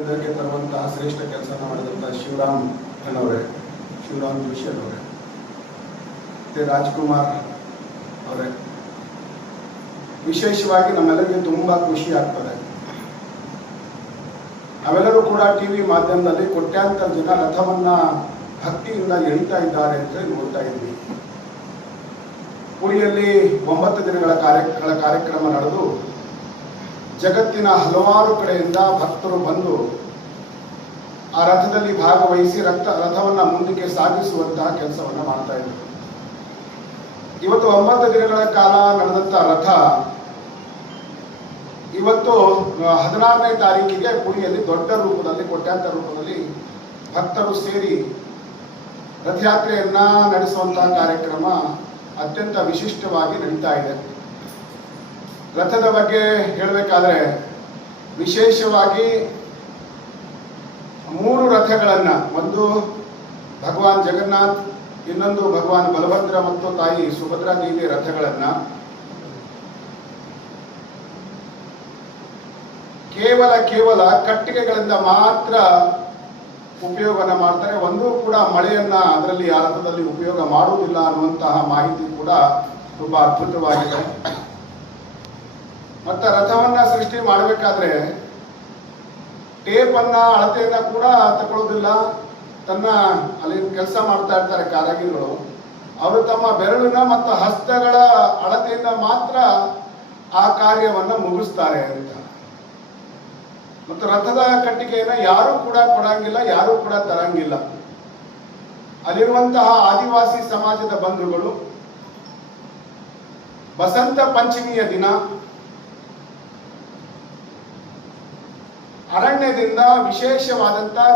ಇದಕ್ಕೆ ತರುವಂತಹ ಶ್ರೇಷ್ಠ ಕೆಲಸ ಮಾಡಿದಂಥ ಶಿವರಾಮ್ ಜೋಶಿ ಅವರೇ ಮತ್ತು ರಾಜ್ಕುಮಾರ್ ಅವರೇ, ವಿಶೇಷವಾಗಿ ನಮ್ಮೆಲ್ಲರಿಗೆ ತುಂಬ ಖುಷಿ ಆಗ್ತದೆ. ನಾವೆಲ್ಲರೂ ಕೂಡ ಟಿವಿ ಮಾಧ್ಯಮದಲ್ಲಿ ಕೋಟ್ಯಾಂತರ ಜನ ರಥವನ್ನ ಭಕ್ತಿಯಿಂದ ಎಳಿತಾ ಇದ್ದಾರೆ ಅಂತ ನೋಡ್ತಾ ಇದ್ವಿ. ಪುರಿಯಲ್ಲಿ 9 ದಿನಗಳ ಕಾರ್ಯಕ್ರಮ ನಡೆದು ಜಗತ್ತಿನ ಹಲವಾರು ಕಡೆಯಿಂದ ಭಕ್ತರು ಬಂದು ಆ ರಥದಲ್ಲಿ ಭಾಗವಹಿಸಿ ರಥವನ್ನ ಮುಂದಕ್ಕೆ ಸಾಗಿಸುವಂತಹ ಕೆಲಸವನ್ನ ಮಾಡ್ತಾ ಇದ್ರು. ಇವತ್ತು 9 ದಿನಗಳ ಕಾಲ ನಡೆದಂತ ರಥ ಇವತ್ತು 16ನೇ ತಾರೀಕಿಗೆ ಪುರಿಯಲ್ಲಿ ದೊಡ್ಡ ರೂಪದಲ್ಲಿ ಕೋಟ್ಯಾಂತರ ರೂಪದಲ್ಲಿ ಭಕ್ತರು ಸೇರಿ ರಥಯಾತ್ರೆಯನ್ನ ನಡೆಸುವಂತಹ ಕಾರ್ಯಕ್ರಮ ಅತ್ಯಂತ ವಿಶಿಷ್ಟವಾಗಿ ನಡೀತಾ ಇದೆ. ರಥದ ಬಗ್ಗೆ ಹೇಳಬೇಕಾದ್ರೆ ವಿಶೇಷವಾಗಿ 3 ರಥಗಳನ್ನ, ಒಂದು ಭಗವಾನ್ ಜಗನ್ನಾಥ್, ಇನ್ನೊಂದು ಭಗವಾನ್ ಬಲಭದ್ರ ಮತ್ತು ತಾಯಿ ಸುಭದ್ರಾ ದೇವಿಯ ರಥಗಳನ್ನ ಕೇವಲ ಕಟ್ಟಿಗೆಗಳಿಂದ ಮಾತ್ರ ಉಪಯೋಗನ ಮಾಡ್ತಾರೆ. ಒಂದೂ ಕೂಡ ಮಳೆಯನ್ನ ಅದರಲ್ಲಿ ಆ ರಥದಲ್ಲಿ ಉಪಯೋಗ ಮಾಡುವುದಿಲ್ಲ ಅನ್ನುವಂತಹ ಮಾಹಿತಿ ಕೂಡ ತುಂಬಾ ಅದ್ಭುತವಾಗಿದೆ. ಮತ್ತೆ ರಥವನ್ನ ಸೃಷ್ಟಿ ಮಾಡಬೇಕಾದ್ರೆ ಟೇಪ್ ಅನ್ನ ಅಳತೆಯನ್ನ ಕೂಡ ತಗೊಳ್ಳೋದಿಲ್ಲ. ಅಲ್ಲಿ ಕೆಲಸ ಮಾಡ್ತಾ ಇರ್ತಾರೆ ಕಾರಾಗಿರಿಗಳು, ಅವರು ತಮ್ಮ ಬೆರಳಿನ ಮತ್ತು ಹಸ್ತಗಳ ಅಳತೆಯಿಂದ ಮಾತ್ರ ಆ ಕಾರ್ಯವನ್ನ ಮುಗಿಸ್ತಾರೆ ಅಂತ. ಮತ್ತು ರಥದ ಕಟ್ಟಿಗೆಯನ್ನ ಯಾರು ಕೂಡ ಕೊಡಂಗಿಲ್ಲ, ಯಾರು ಕೂಡ ತರಂಗಿಲ್ಲ. ಅಲ್ಲಿರುವಂತಹ ಆದಿವಾಸಿ ಸಮಾಜದ ಬಂಧುಗಳು ಬಸಂತ ಪಂಚಮಿಯ ದಿನ ಅರಣ್ಯದಿಂದ ವಿಶೇಷವಾದಂತಹ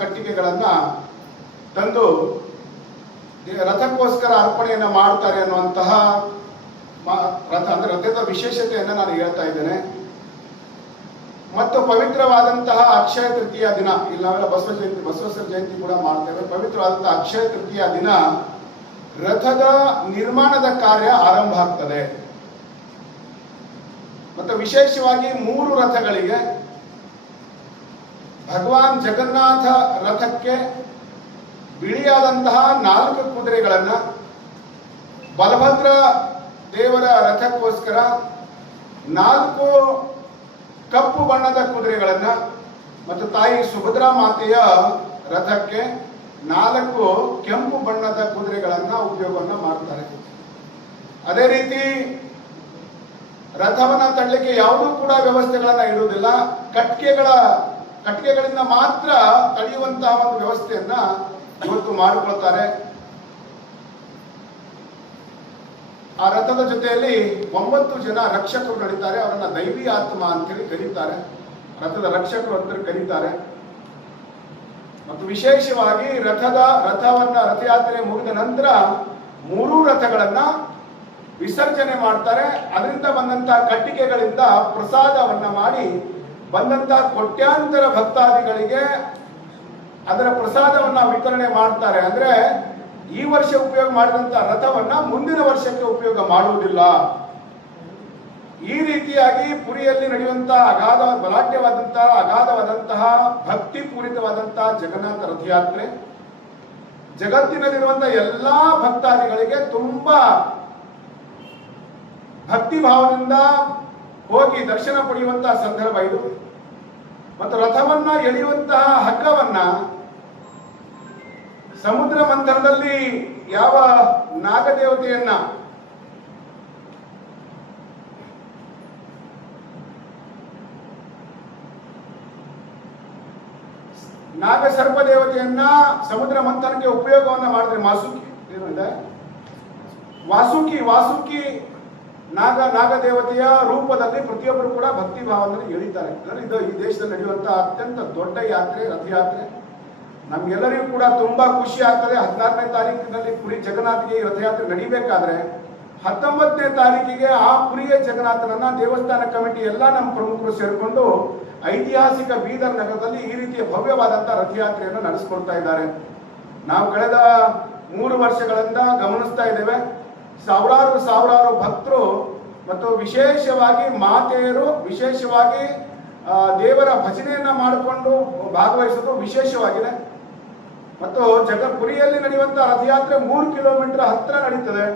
ಕಟ್ಟಿಗೆಗಳನ್ನ ತಂದು ರಥಕ್ಕೋಸ್ಕರ ಅರ್ಪಣೆಯನ್ನ ಮಾಡ್ತಾರೆ ಅನ್ನುವಂತಹ ರಥದ ವಿಶೇಷತೆಯನ್ನ ನಾನು ಹೇಳ್ತಾ ಇದ್ದೇನೆ. ಮತ್ತು ಪವಿತ್ರವಾದಂತಹ ಅಕ್ಷಯ ತೃತೀಯ ದಿನ, ಇಲ್ಲಿ ನಾವೆಲ್ಲ ಬಸವೇಶ್ವರ ಜಯಂತಿ ಕೂಡ ಮಾಡ್ತೇವೆ. ಪವಿತ್ರವಾದಂತಹ ಅಕ್ಷಯ ತೃತೀಯ ದಿನ ರಥದ ನಿರ್ಮಾಣದ ಕಾರ್ಯ ಆರಂಭ ಆಗ್ತದೆ. ಮತ್ತು ವಿಶೇಷವಾಗಿ 3 ರಥಗಳಿಗೆ ಭಗವಾನ್ ಜಗನ್ನಾಥ ರಥಕ್ಕೆ ಬಿಳಿಯಾದಂತಹ 4 ಕುದುರೆಗಳನ್ನ, ಬಲಭದ್ರ ದೇವರ ರಥಕ್ಕೋಸ್ಕರ 4 ಕಪ್ಪು ಬಣ್ಣದ ಕುದುರೆಗಳನ್ನ, ಮತ್ತು ತಾಯಿ ಸುಭದ್ರಾ ಮಾತೆಯ ರಥಕ್ಕೆ 4 ಕೆಂಪು ಬಣ್ಣದ ಕುದುರೆಗಳನ್ನ ಉಪಯೋಗವನ್ನ ಮಾಡ್ತಾರೆ. ಅದೇ ರೀತಿ ರಥವನ್ನ ತಳ್ಳಲಿಕ್ಕೆ ಯಾವುದೂ ಕೂಡ ವ್ಯವಸ್ಥೆಗಳನ್ನ ಇಡುವುದಿಲ್ಲ. ಕಟ್ಟಿಗೆಗಳಿಂದ ಮಾತ್ರ ತಡೆಯುವಂತಹ ಒಂದು ವ್ಯವಸ್ಥೆಯನ್ನ ಇವತ್ತು ಮಾಡಿಕೊಳ್ತಾರೆ. ಆ ರಥದ ಜೊತೆಯಲ್ಲಿ 9 ಜನ ರಕ್ಷಕರು ನಡೀತಾರೆ. ಅವರನ್ನ ದೈವಿ ಆತ್ಮ ಅಂತೇಳಿ ಕರೀತಾರೆ, ರಥದ ರಕ್ಷಕರು ಅಂತ ಕರೀತಾರೆ. ಮತ್ತು ವಿಶೇಷವಾಗಿ ರಥಯಾತ್ರೆ ಮುಗಿದ ನಂತರ 3 ರಥಗಳನ್ನ ವಿಸರ್ಜನೆ ಮಾಡ್ತಾರೆ. ಅದರಿಂದ ಬಂದಂತಹ ಕಟ್ಟಿಗೆಗಳಿಂದ ಪ್ರಸಾದವನ್ನ ಮಾಡಿ ಬಂದಂತಹ ಕೋಟ್ಯಾಂತರ ಭಕ್ತಾದಿಗಳಿಗೆ ಅದರ ಪ್ರಸಾದವನ್ನ ವಿತರಣೆ ಮಾಡ್ತಾರೆ. ಅಂದ್ರೆ ಈ ವರ್ಷ ಉಪಯೋಗ ಮಾಡಿದಂತಹ ರಥವನ್ನ ಮುಂದಿನ ವರ್ಷಕ್ಕೆ ಉಪಯೋಗ ಮಾಡುವುದಿಲ್ಲ. ಈ ರೀತಿಯಾಗಿ ಪುರಿಯಲ್ಲಿ ನಡೆಯುವಂತಹ ಅಗಾಧವಾದಂತಹ ಭಕ್ತಿ ಪೂರಿತವಾದಂತಹ ಜಗನ್ನಾಥ ರಥಯಾತ್ರೆ ಜಗತ್ತಿನಲ್ಲಿರುವಂತಹ ಎಲ್ಲಾ ಭಕ್ತಾದಿಗಳಿಗೆ ತುಂಬಾ ಭಕ್ತಿ ಭಾವದಿಂದ ಹೋಗಿ ದರ್ಶನ ಪಡೆಯುವಂತಹ ಸಂದರ್ಭ ಇದು. ಮತ್ತು ರಥವನ್ನ ಎಳೆಯುವಂತಹ ಹಗ್ಗವನ್ನ ಸಮುದ್ರ ಮಂಥನದಲ್ಲಿ ಯಾವ ನಾಗದೇವತೆಯನ್ನ ನಾಗಸರ್ಪ ದೇವತೆಯನ್ನ ಸಮುದ್ರ ಮಂಥನಕ್ಕೆ ಉಪಯೋಗವನ್ನ ಮಾಡಿದ್ರೆ ವಾಸುಕಿ ನಾಗದೇವತೆಯ ರೂಪದಲ್ಲಿ ಪ್ರತಿಯೊಬ್ಬರು ಕೂಡ ಭಕ್ತಿ ಭಾವದಲ್ಲಿ ಎಳಿತಾರೆ. ಇದು ಈ ದೇಶದಲ್ಲಿ ನಡೆಯುವಂತಹ ಅತ್ಯಂತ ದೊಡ್ಡ ಯಾತ್ರೆ, ರಥಯಾತ್ರೆ. ನಮ್ಗೆಲ್ಲರಿಗೂ ಕೂಡ ತುಂಬಾ ಖುಷಿ ಆಗ್ತದೆ. 16ನೇ ತಾರೀಕಿನಲ್ಲಿ ಪುರಿ ಜಗನ್ನಾಥಿಗೆ ಈ ರಥಯಾತ್ರೆ ನಡೀಬೇಕಾದ್ರೆ 19ನೇ ತಾರೀಕಿಗೆ ಆ ಪುರಿಯ ಜಗನ್ನಾಥನನ್ನ ದೇವಸ್ಥಾನ ಕಮಿಟಿ ಎಲ್ಲ ನಮ್ಮ ಪ್ರಮುಖರು ಸೇರಿಕೊಂಡು ಐತಿಹಾಸಿಕ ಬೀದರ್ ನಗರದಲ್ಲಿ ಈ ರೀತಿಯ ಭವ್ಯವಾದಂತಹ ರಥಯಾತ್ರೆಯನ್ನು ನಡೆಸಿಕೊಡ್ತಾ ಇದ್ದಾರೆ. ನಾವು ಕಳೆದ 3 ವರ್ಷಗಳಿಂದ ಗಮನಿಸ್ತಾ ಇದ್ದೇವೆ. ಸಾವಿರಾರು ಭಕ್ತರು ಮತ್ತು ವಿಶೇಷವಾಗಿ ಮಾತೆಯರು, ವಿಶೇಷವಾಗಿ ದೇವರ ಭಜನೆಯನ್ನ ಮಾಡಿಕೊಂಡು ಭಾಗವಹಿಸೋದು ವಿಶೇಷವಾಗಿದೆ. ಮತ್ತು ಪುರಿಯಲ್ಲಿ ನಡೆಯುವಂತಹ ರಥಯಾತ್ರೆ 3 ಕಿಲೋಮೀಟರ್ ಹತ್ರ ನಡೀತದೆ.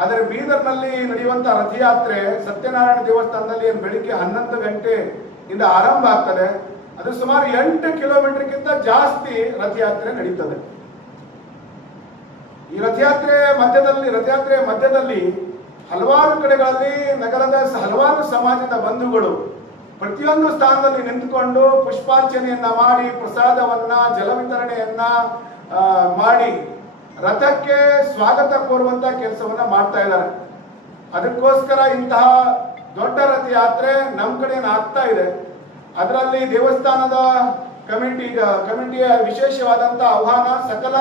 ಆದರೆ ಬೀದರ್ನಲ್ಲಿ ನಡೆಯುವಂತಹ ರಥಯಾತ್ರೆ ಸತ್ಯನಾರಾಯಣ ದೇವಸ್ಥಾನದಲ್ಲಿ ಬೆಳಿಗ್ಗೆ 11 ಗಂಟೆಯಿಂದ ಆರಂಭ ಆಗ್ತದೆ. ಅದು ಸುಮಾರು 8 ಕಿಲೋಮೀಟರ್ಗಿಂತ ಜಾಸ್ತಿ ರಥಯಾತ್ರೆ ನಡೀತದೆ. ಈ ರಥಯಾತ್ರೆ ಮಧ್ಯದಲ್ಲಿ ಹಲವಾರು ಕಡೆಗಳಲ್ಲಿ ನಗರದ ಹಲವಾರು ಸಮಾಜದ ಬಂಧುಗಳು ಪ್ರತಿಯೊಂದು ಸ್ಥಾನದಲ್ಲಿ ನಿಂತುಕೊಂಡು ಪುಷ್ಪಾರ್ಚನೆಯನ್ನ ಮಾಡಿ, ಪ್ರಸಾದವನ್ನ, ಜಲ ವಿತರಣೆಯನ್ನ ಮಾಡಿ ರಥಕ್ಕೆ ಸ್ವಾಗತ ಕೋರುವಂತ ಕೆಲಸವನ್ನ ಮಾಡ್ತಾ ಇದ್ದಾರೆ. ಅದಕ್ಕೋಸ್ಕರ ಇಂತಹ ದೊಡ್ಡ ರಥಯಾತ್ರೆ ನಮ್ಮ ಕಡೆ ಆಗ್ತಾ ಇದೆ. ಅದರಲ್ಲಿ ದೇವಸ್ಥಾನದ ಕಮಿಟಿಯ ವಿಶೇಷವಾದಂತಹ ಆಹ್ವಾನ ಸಕಲ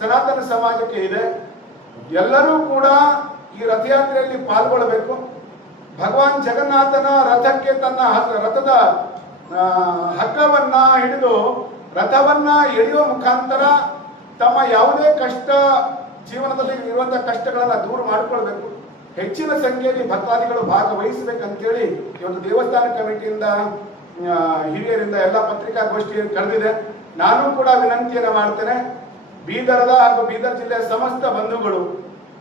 ಸನಾತನ ಸಮಾಜಕ್ಕೆ ಇದೆ. ಎಲ್ಲರೂ ಕೂಡ ಈ ರಥಯಾತ್ರೆಯಲ್ಲಿ ಪಾಲ್ಗೊಳ್ಳಬೇಕು. ಭಗವಾನ್ ಜಗನ್ನಾಥನ ರಥಕ್ಕೆ ತನ್ನ ರಥದ ಹಗ್ಗವನ್ನ ಹಿಡಿದು ರಥವನ್ನ ಎಳೆಯುವ ಮುಖಾಂತರ ತಮ್ಮ ಯಾವುದೇ ಕಷ್ಟ, ಜೀವನದಲ್ಲಿ ಇರುವಂತಹ ಕಷ್ಟಗಳನ್ನ ದೂರ ಮಾಡಿಕೊಳ್ಬೇಕು. ಹೆಚ್ಚಿನ ಸಂಖ್ಯೆಯಲ್ಲಿ ಭಕ್ತಾದಿಗಳು ಭಾಗವಹಿಸಬೇಕಂತೇಳಿ ಇವತ್ತು ದೇವಸ್ಥಾನ ಕಮಿಟಿಯಿಂದ, ಹಿರಿಯರಿಂದ ಎಲ್ಲ ಪತ್ರಿಕಾಗೋಷ್ಠಿ ಕರೆದಿದೆ. ನಾನು ಕೂಡ ವಿನಂತಿಯನ್ನು ಮಾಡ್ತೇನೆ, ಬೀದರದ ಹಾಗೂ ಬೀದರ್ ಜಿಲ್ಲೆಯ ಸಮಸ್ತ ಬಂಧುಗಳು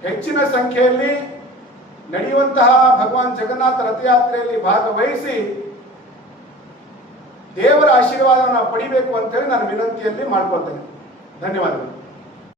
ಹೆಚ್ಚಿನ ಸಂಖ್ಯೆಯಲ್ಲಿ ನಡೆಯುವಂತಹ ಭಗವಾನ್ ಜಗನ್ನಾಥ ರಥಯಾತ್ರೆಯಲ್ಲಿ ಭಾಗವಹಿಸಿ ದೇವರ ಆಶೀರ್ವಾದವನ್ನು ಪಡಿಬೇಕು ಅಂತೇಳಿ ನಾನು ವಿನಂತಿಯಲ್ಲಿ ಮಾಡ್ಕೊಳ್ತೇನೆ. ಧನ್ಯವಾದಗಳು.